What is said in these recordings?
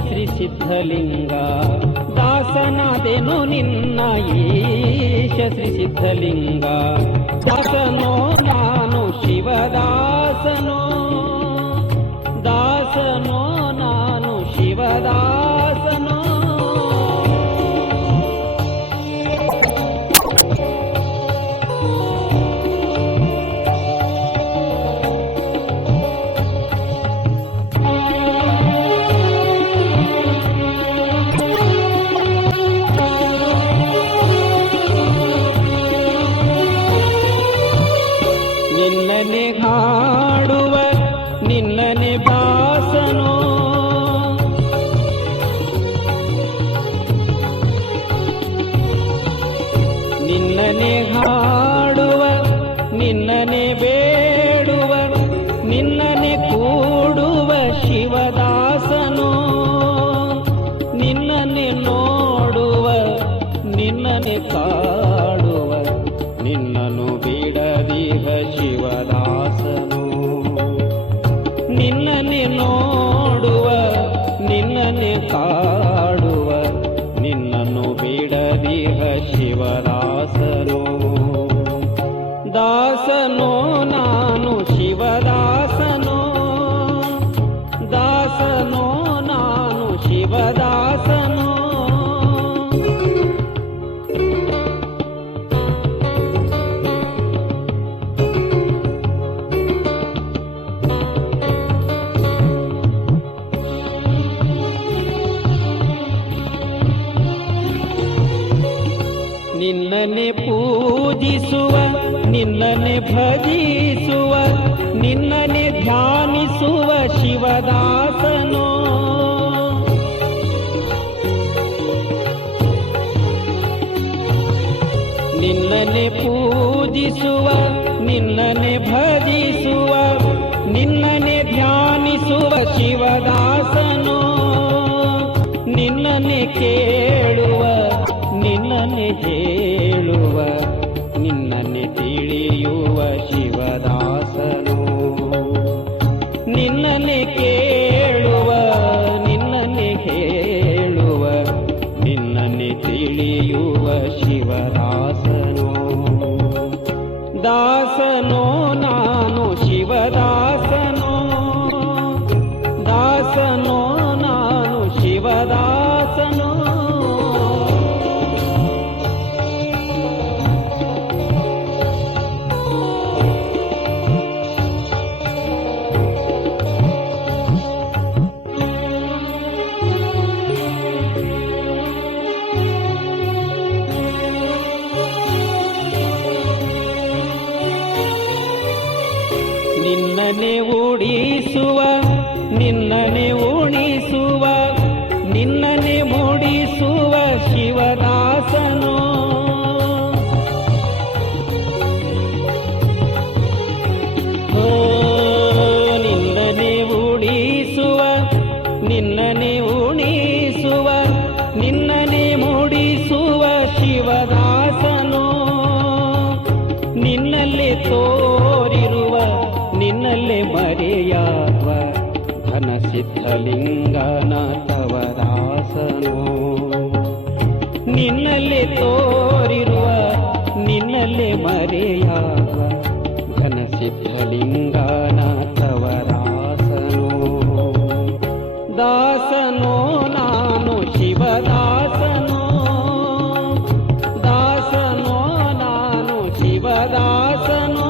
ಶ್ರೀ ಸಿದ್ಧಲಿಂಗ ದಾಸನಾದೆನು ನಿನ್ನ ಈಶ ಶ್ರೀ ಸಿದ್ಧಲಿಂಗ ದಾಸನೋ ನಾನು ಶಿವದಾಸನೋ ದಾಸನೋ ನಾನು ಶಿವದಾಸನೋ ನಿನ್ನನೆ ಹಾಡುವ ನಿನ್ನನೆ ಬಾಸನೋ ನಿನ್ನನೆ ಹಾಡುವ ನಿನ್ನನೆ ಬೇಡುವ ನಿನ್ನನೆ ಕೂಡುವ ಶಿವದಾಸನೋ ನಿನ್ನನೆ ನೋಡುವ ನಿನ್ನನೆ ಕಾಡುವ ನಿನ್ನನು ಬಿಡದಿಹ ಶಿವದಾಸನು ನಿನ್ನನೆ ನೋಡುವ ನಿನ್ನನೆ ಕಾಡುವ ನಿನ್ನನ್ನು ಬಿಡದಿಹ ಶಿವದಾಸನು ದಾಸನೋ ನಾನು ಶಿವದಾಸನೋ ದಾಸನೋ ನಾನು ಶಿವದಾಸನೋ ನಿನ್ನನೆ ಪೂಜಿಸುವ ನಿನ್ನನೆ ಭಜಿಸುವ ನಿನ್ನನೆ ಧ್ಯಾನಿಸುವ ಶಿವದಾಸನೋ ನಿನ್ನನೆ ಪೂಜಿಸುವ ನಿನ್ನನೆ ಭಜಿಸುವ ನಿನ್ನನೆ ಧ್ಯಾನಿಸುವ ಶಿವದಾಸನೋ ನಿನ್ನನೆ ಕೇಳುವ ನಿನ್ನನೆ ಹೇಳುವ ನಿನ್ನನೆ ತಿಳಿಯುವ ಶಿವದಾಸನು ನಿನ್ನನೆ ಕೇಳುವ ನಿನ್ನನೆ ಹೇಳುವ ನಿನ್ನನೆ ತಿಳಿಯುವ ಶಿವದಾಸನು ದಾಸನೋ ನಾನು ಶಿವದಾಸನೋ ದಾಸನೋ ನಾನು ಶಿವದಾಸನೋ ನಿನ್ನನೆ ಉಡಿಸುವ ನಿನ್ನನೆ ಉಣಿಸುವ ನಿನ್ನನೆ ಮೂಡಿಸುವ ಶಿವದಾಸನೋ ನಿನ್ನನೆ ಉಡಿಸುವ ನಿನ್ನನೆ ಉಣಿಸುವ ನಿನ್ನನೆ ಮೂಡಿಸುವ ಶಿವದಾಸನೋ ನಿನ್ನಲ್ಲೇ ತೋರಿರುವ ನಿನ್ನಲ್ಲೇ ಮರೆಯಾಗುವ ಘನ ಸಿದ್ಧಲಿಂಗನ ತವದಾಸನೋ ನಿನ್ನಲ್ಲೇ ತೋರಿರುವ ನಿನ್ನಲ್ಲೇ ಮರೆಯಾಗುವ ಘನ ಸಿದ್ಧಲಿಂಗನ ತವದಾಸನೋ ದಾಸನೋ ನಾನು ಶಿವದಾಸನೋ ದಾಸನೋ ನಾನು ಶಿವದಾಸನೋ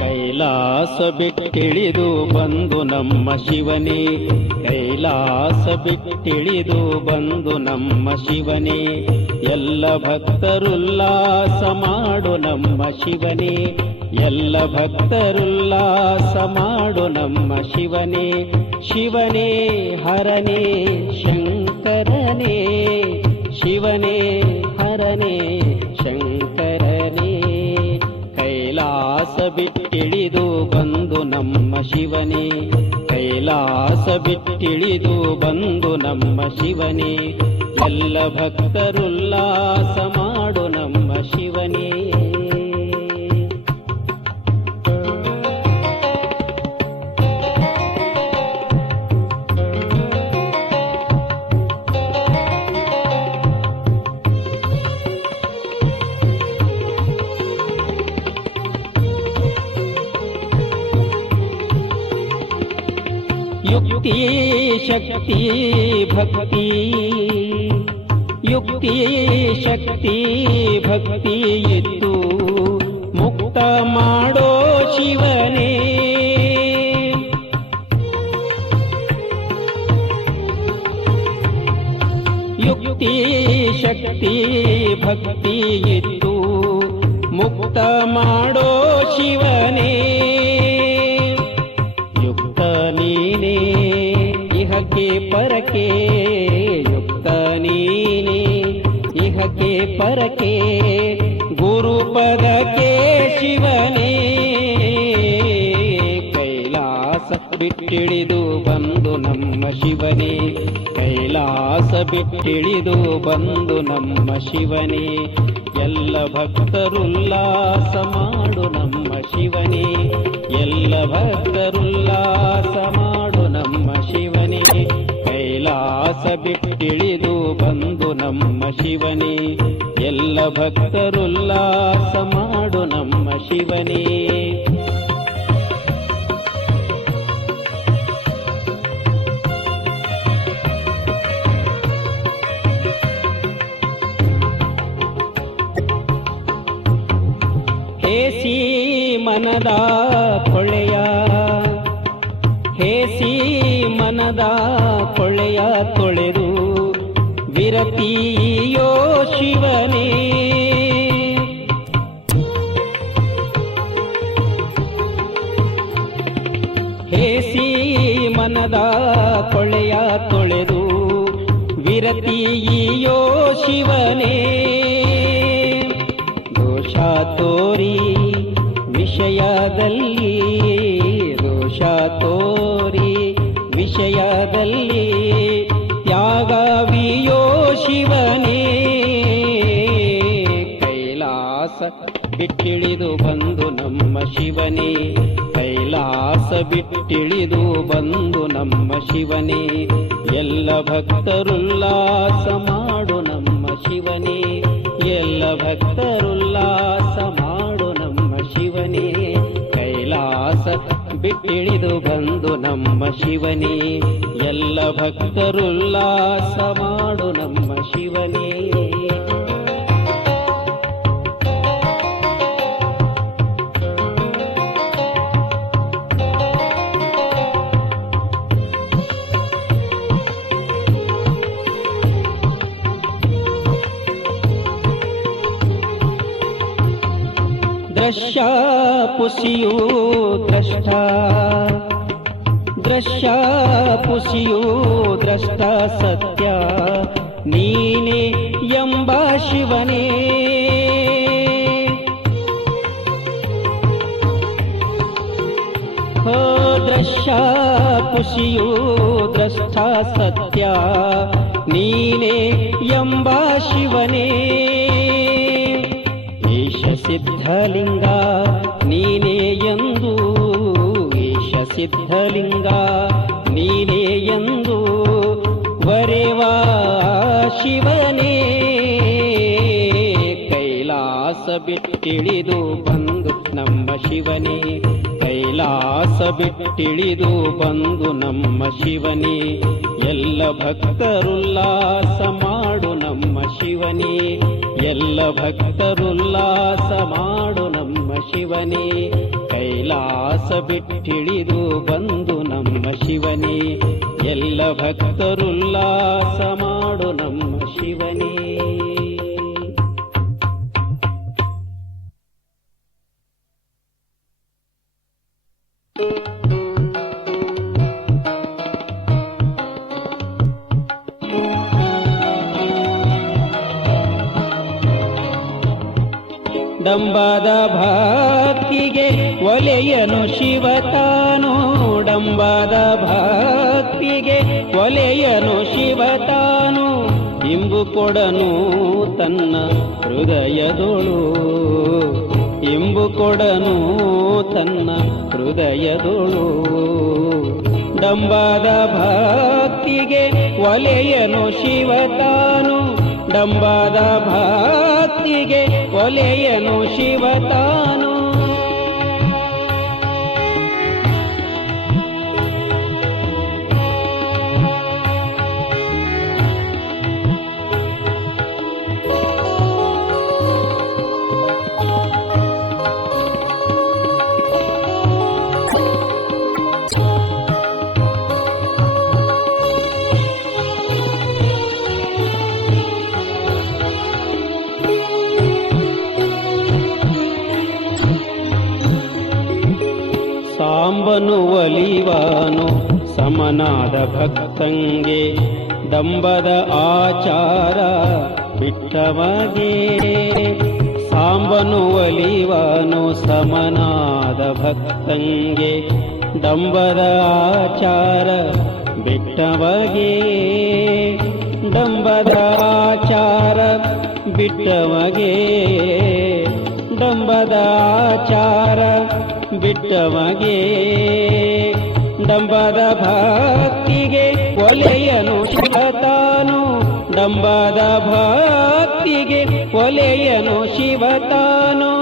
ಕೈಲಾಸ ಬಿಟ್ಟಿಳಿದು ಬಂದು ನಮ್ಮ ಶಿವನೇ ಕೈಲಾಸ ಕೈಲಾಸ ಬಿಟ್ಟಿಳಿದು ಬಂದು ನಮ್ಮ ಶಿವನೇ, ಎಲ್ಲ ಭಕ್ತರುಲ್ಲಾಸ ಮಾಡು ನಮ್ಮ ಶಿವನೇ, ಎಲ್ಲ ಭಕ್ತರುಲ್ಲಾಸ ಮಾಡು ನಮ್ಮ ಶಿವನೇ. ಶಿವನೇ ಹರನೇ ಶಂಕರನೇ, ಶಿವನೇ ಹರನೇ ಶಂಕರನೇ, ಕೈಲಾಸ ಬಿಟ್ಟಿಳಿದು ಬಂದು ನಮ್ಮ ಶಿವನೇ, ಕೈಲಾಸ ಬಿಟ್ಟಿಳಿದು ಬಂದು ನಮ್ಮ ಶಿವನೇ, ಎಲ್ಲ ಭಕ್ತರುಲ್ಲಾಸ ಮಾಡು ನಮ್ಮ ಶಿವನೇ. ಯುಕ್ತಿ ಶಕ್ತಿ ಭಕ್ತಿ, ಯುಕ್ತಿ ಶಕ್ತಿ ಭಕ್ತಿ ಇದ್ದು ಮುಕ್ತ ಮಾಡೋ ಶಿವನೇ, ಯುಕ್ತಿ ಶಕ್ತಿ ಭಕ್ತಿ ಇದ್ದು ಮುಕ್ತ ಮಾಡೋ ಶಿವನೇ. ಯುಕ್ತ ನೀನೇ ಇಹಕ್ಕೆ ಪರಕೆ, ಯುಕ್ತ ನೀನೇ ಇಹಕ್ಕೆ ಪರಕೆ, ಗುರುಪದಕ್ಕೆ ಶಿವನೇ, ಕೈಲಾಸ ಬಿಟ್ಟಿಳಿದು ಬಂದು ನಮ್ಮ ಶಿವನೇ, ಕೈಲಾಸ ಬಿಟ್ಟಿಳಿದು ಬಂದು ನಮ್ಮ ಶಿವನೇ, ಎಲ್ಲ ಭಕ್ತರುಲ್ಲಾಸ ಮಾಡು ನಮ್ಮ ಶಿವನೇ, ಎಲ್ಲ ಭಕ್ತರುಲ್ಲಾಸ ಮಾಡು ನಮ್ಮ ಶಿವನೇ, ಕೈಲಾಸ ಬಿಟ್ಟಿಳಿದು ಬಂದು ನಮ್ಮ ಶಿವನೇ, ಎಲ್ಲ ಭಕ್ತರುಲ್ಲಾಸ ಮಾಡು ನಮ್ಮ ಶಿವನೇ. ಹೇಸಿ ಮನದ ಕೊಳೆಯ, ಹೇಸಿ ಮನದ ಕೊಳೆಯ ತೊಳೆದು ವಿರತಿಯೋ ಶಿವನೇ, ಹೇಸಿ ಮನದ ಕೊಳೆಯ ತೊಳೆದು ವಿರತಿಯೋ ಶಿವನೇ, ದೋಷ ತೋರಿ ವಿಷಯದಲ್ಲಿ, ದೋಷ ತೋರಿ ವಿಷಯದಲ್ಲಿ ತ್ಯಾಗವಿಯೋ ಶಿವನೇ, ಕೈಲಾಸ ಬಿಟ್ಟಿಳಿದು ಬಂದು ನಮ್ಮ ಶಿವನೇ, ಕೈಲಾಸ ಬಿಟ್ಟಿಳಿದು ಬಂದು ನಮ್ಮ ಶಿವನೇ, ಎಲ್ಲ ಭಕ್ತರುಲ್ಲಾಸ ಮಾಡು ನಮ್ಮ ಶಿವನೇ, ಎಲ್ಲ ಭಕ್ತರುಲ್ಲಾಸ ಮಾಡು ನಮ್ಮ ಶಿವನೇ, ಕೈಲಾಸ ಬಿಟ್ಟಿಳಿದು ಬಂದು ನಮ್ಮ ಶಿವನೇ, ಎಲ್ಲ ಭಕ್ತರುಲ್ಲಾಸ ಮಾಡು ನಮ್ಮ ಶಿವನೇ. ದೃಶ್ಯ ಪುಸಿಯು ದ್ರಷ್ಟ, ದೃಶ್ಯ ಪುಸಿಯು ದ್ರಷ್ಟ ಸತ್ಯ ನೀನೇ ಎಂಬ ಶಿವನೇ, ಹೋ ದೃಶ್ಯ ಪುಸಿಯು ದ್ರಷ್ಟ ಸತ್ಯ ನೀನೇ ಎಂಬ ಶಿವನೇ, ಈಶ ಸಿದ್ಧಲಿಂಗ ನೀನೇ ಎಂದು, ಈಶ ಸಿದ್ಧಲಿಂಗ ನೀನೇ ಎಂದು ವರೆವಾ ಶಿವನೇ, ಕೈಲಾಸ ಬಿಟ್ಟಿಳಿದು ಬಂದು ನಮ್ಮ ಶಿವನೇ, ಕೈಲಾಸ ಬಿಟ್ಟಿಳಿದು ಬಂದು ನಮ್ಮ ಶಿವನೇ, ಎಲ್ಲ ಭಕ್ತರುಲ್ಲಾಸ ಮಾಡು ನಮ್ಮ ಶಿವನೇ, ಎಲ್ಲ ಭಕ್ತರುಲ್ಲಾಸ ಮಾಡು ನಮ್ಮ ಶಿವನೇ, ಕೈ ಕೈಲಾಸ ಬಿಟ್ಟಿಳಿದು ಬಂದು ನಮ್ಮ ಶಿವನೇ, ಎಲ್ಲ ಭಕ್ತರುಲ್ಲಾಸ ಮಾಡು ನಮ್ಮ ಶಿವನೇ. ಡಂಬದ ಭಕ್ತಿಗೆ ಒಲೆಯನು ಶಿವತಾನು, ಡಂಬದ ಭಕ್ತಿಗೆ ಒಲೆಯನು ಶಿವತಾನು, ಇಂಬು ಕೊಡನು ತನ್ನ ಹೃದಯದೊಳು, ಇಂಬು ಕೊಡನು ತನ್ನ ಹೃದಯದೊಳು. ಡಂಬದ ಭಕ್ತಿಗೆ ಒಲೆಯನು ಶಿವತಾನು, ಡಂಬದ ಭಕ್ತಿಗೆ ಒಲೆಯನು ಶಿವತಾನು. ಸಾಂಬನು ಒಲಿವಾನು ಸಮನಾದ ಭಕ್ತಂಗೆ, ಡಂಬದ ಆಚಾರ ಬಿಟ್ಟವಗೆ. ಸಾಂಬನು ಒಲಿವಾನು ಸಮನಾದ ಭಕ್ತಂಗೆ, ಡಂಬದ ಆಚಾರ ಬಿಟ್ಟವಗೆ. ಡಂಬದ ಆಚಾರ ಬಿಟ್ಟವಗೆ, ಡಂಬದ ಆಚಾರ ಬಿಟ್ಟವಗೆ. ಡಂಬದ ಭಕ್ತಿಗೆ ಒಲೆಯನು ಶಿವತಾನು, ಡಂಬದ ಭಕ್ತಿಗೆ ಒಲೆಯನು ಶಿವತಾನು.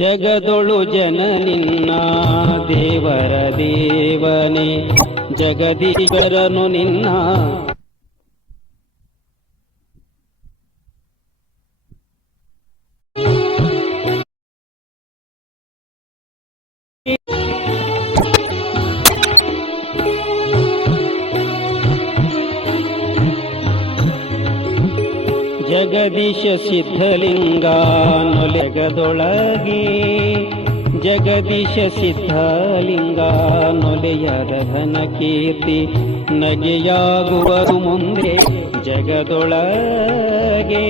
ಜಗದೊಳು ಜನ ನಿನ್ನ ದೇವರ ದೇವನೇ, ಜಗದೀಶ್ವರನು ನಿನ್ನ ಜಗದೀಶ ಸಿದ್ಧಲಿಂಗ ನೊಲೆಗದೊಳಗೆ, ಜಗದೀಶ ಸಿದ್ಧಲಿಂಗ ನೊಲೆಯದ ಘನ ಕೀರ್ತಿ, ನಗೆಯಾಗುವರು ಮುಂದೆ ಜಗದೊಳಗೆ,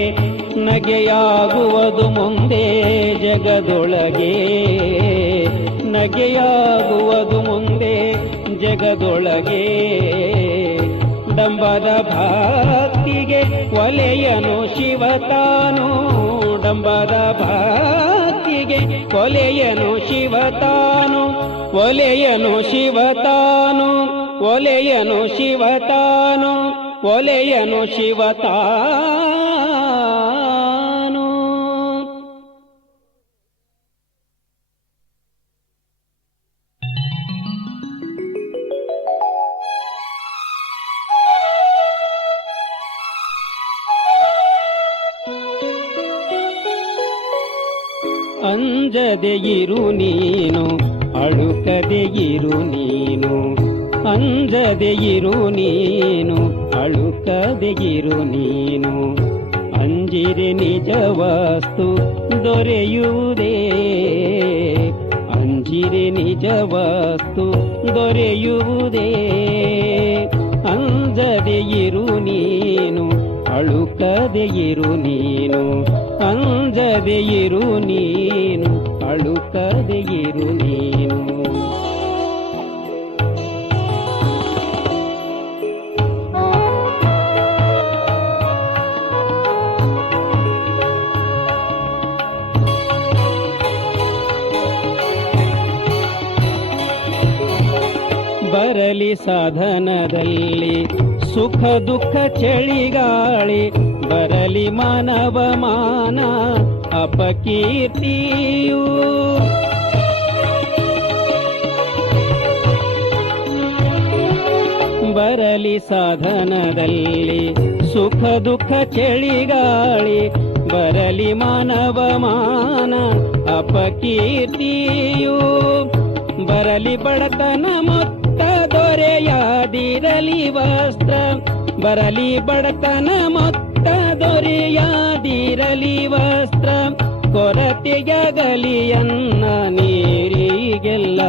ನಗೆಯಾಗುವುದು ಮುಂದೆ ಜಗದೊಳಗೆ, ನಗೆಯಾಗುವುದು ಮುಂದೆ ಜಗದೊಳಗೆ. ಡಂಬದ ಭಕ್ತಿಗೆ ಒಲೆಯನು ಶಿವತಾನು, ಡಂಬದ ಭಕ್ತಿಗೆ ಒಲೆಯನು ಶಿವತಾನು, ಒಲೆಯನು ಶಿವತಾನು, ಒಲೆಯನು ಶಿವತಾನು, ಒಲೆಯನು ಶಿವತಾನು. ಅಂಜದೆ ಇರು ನೀನು, ಅಳುಕದೆ ಇರು ನೀನು, ಅಂಜದೆ ಇರು ನೀನು, ಅಳುಕದೆ ಇರು ನೀನು. ಅಂಜಿರೆ ನಿಜ ವಸ್ತು ದೊರೆಯುವುದೇ, ಅಂಜಿರೆ ನಿಜ ವಸ್ತು ದೊರೆಯುವುದೇ. ಅಂಜದೆ ಇರು ನೀನು, ಅಳುಕದೆ ಇರು ನೀನು, ಅಂಜದೆ ಇರು ನೀನು, ಅಳುಕದೆ ಇರು ನೀನು. ಬರಲಿ ಸಾಧನದಲ್ಲಿ ಸುಖ ದುಃಖ ಚಳಿಗಾಳಿ ಬರಲಿ ಮಾನವ ಮಾನ ಅಪಕೀರ್ತಿಯು ಬರಲಿ ಸಾಧನದಲ್ಲಿ ಸುಖ ದುಃಖ ಚಳಿಗಾಳಿ ಬರಲಿ ಮಾನವ ಮಾನ ಅಪಕೀರ್ತಿಯು ಬರಲಿ ಬಡತನ ಮೊತ್ತ ದೊರೆಯಾದಿರಲಿ ವಸ್ತ್ರ ಬರಲಿ ಬಡತನ ಮೊತ್ತ ದೊರೆಯಾದಿರಲಿ ವಸ್ತ್ರ ಕೊರತೆಯಾಗಲಿ ಅನ್ನ ನೀರಿಗೆಲ್ಲ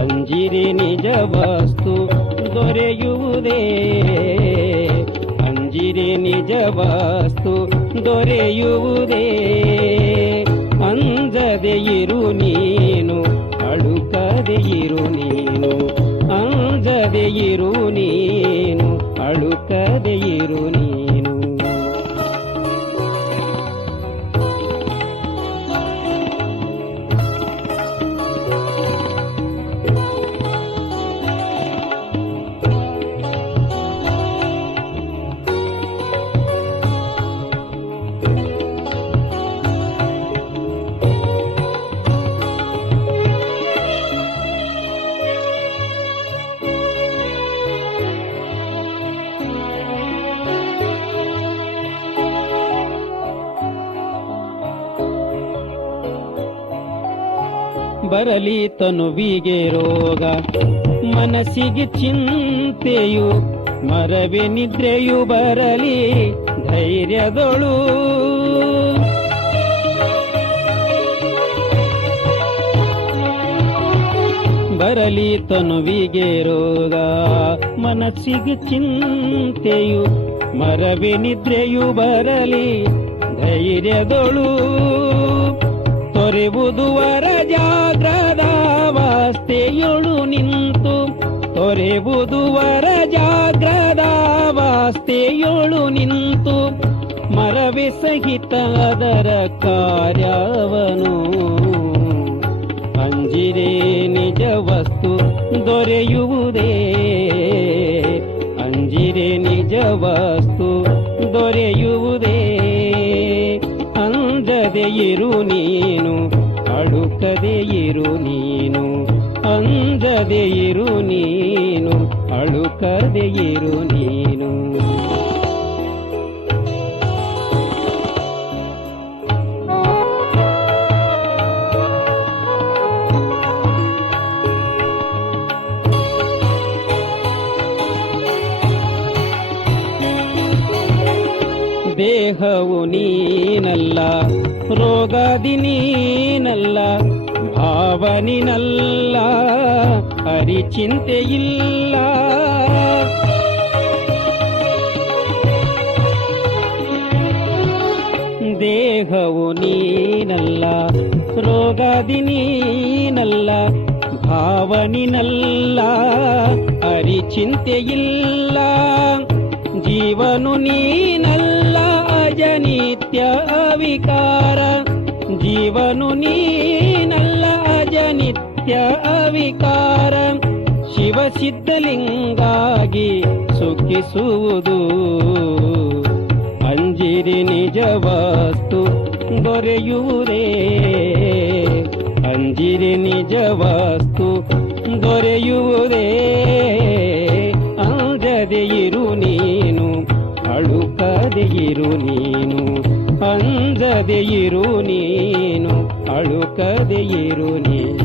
ಅಂಜಿರಿ ನಿಜ ವಸ್ತು ದೊರೆಯುವುದೇ ಅಂಜಿರಿ ನಿಜ ವಸ್ತು ದೊರೆಯುವುದೇ ಅಂಜದೆ ಇರು ನೀನು ಅಳುಕದೆ ಇರು ನೀನು ಅಂಜದೆ ಇರು ನೀನು ಅಳುಕದೆ ಇರು ನೀನು ಬರಲಿ ತನುವಿಗೆ ರೋಗ ಮನಸ್ಸಿಗೆ ಚಿಂತೆಯು ಮರವೆ ನಿದ್ರೆಯು ಬರಲಿ ಧೈರ್ಯದೊಳು ಬರಲಿ ತನುವಿಗೆ ರೋಗ ಮನಸ್ಸಿಗೆ ಚಿಂತೆಯು ಮರವೆ ನಿದ್ರೆಯು ಬರಲಿ ಧೈರ್ಯದೊಳು ತೊರೆವುದು ವರ ಜಾಗ್ರದಾವಸ್ಥೆಯೊಳು ನಿಂತು ತೊರೆವುದು ವರ ಜಾಗ್ರದಾವಸ್ಥೆಯೊಳು ನಿಂತು ಮರವೆ ಸಹಿತ ಅದರ ಕಾರ್ಯವನು ಅಂಜಿರೆ ನಿಜ ವಸ್ತು ದೊರೆಯುವುದೇ ಅಂಜಿರೆ ನಿಜ ವಸ್ತು ದೊರೆಯುವುದೇ ಅಂಜದೆ ಇರು ನೀನು ಅಳುಕದೆ ಇರು ನೀನು ಅಂಜದೆ ಇರು ನೀನು ಅಳುಕದೆ ಇರು ನೀನು ದೇಹವು ನೀನಲ್ಲ ರೋಗಾದಿ ನೀನಲ್ಲ ಭಾವನಿನಲ್ಲ ಅರಿಚಿಂತೆಯಿಲ್ಲ ದೇಹವು ನೀನಲ್ಲ ರೋಗಾದಿ ನೀನಲ್ಲ ಭಾವನಿನಲ್ಲ ಅರಿಚಿಂತೆಯಿಲ್ಲ ಜೀವನು ನೀನಲ್ಲ ಅಜನಿತ್ಯ ಅವಿಕಾರ ಜೀವನು ನೀನಲ್ಲ ಅಜನಿತ್ಯ ಅವಿಕಾರ ಶಿವಸಿದ್ಧಲಿಂಗಾಗಿ ಸುಖಿಸುವುದು ಅಂಜಿರಿ ನಿಜ ವಸ್ತು ದೊರೆಯುವುದೇ ಅಂಜಿರಿ ನಿಜ ವಸ್ತು ದೊರೆಯುವುದೇ ಅಂಜದೆ ಇರು ನೀನು ಅಳುಕದೆ ಇರು ನೀನು ಅಂಜದೆ ಇರು ನೀನು ಅಳುಕದೆ ಇರು ನೀನು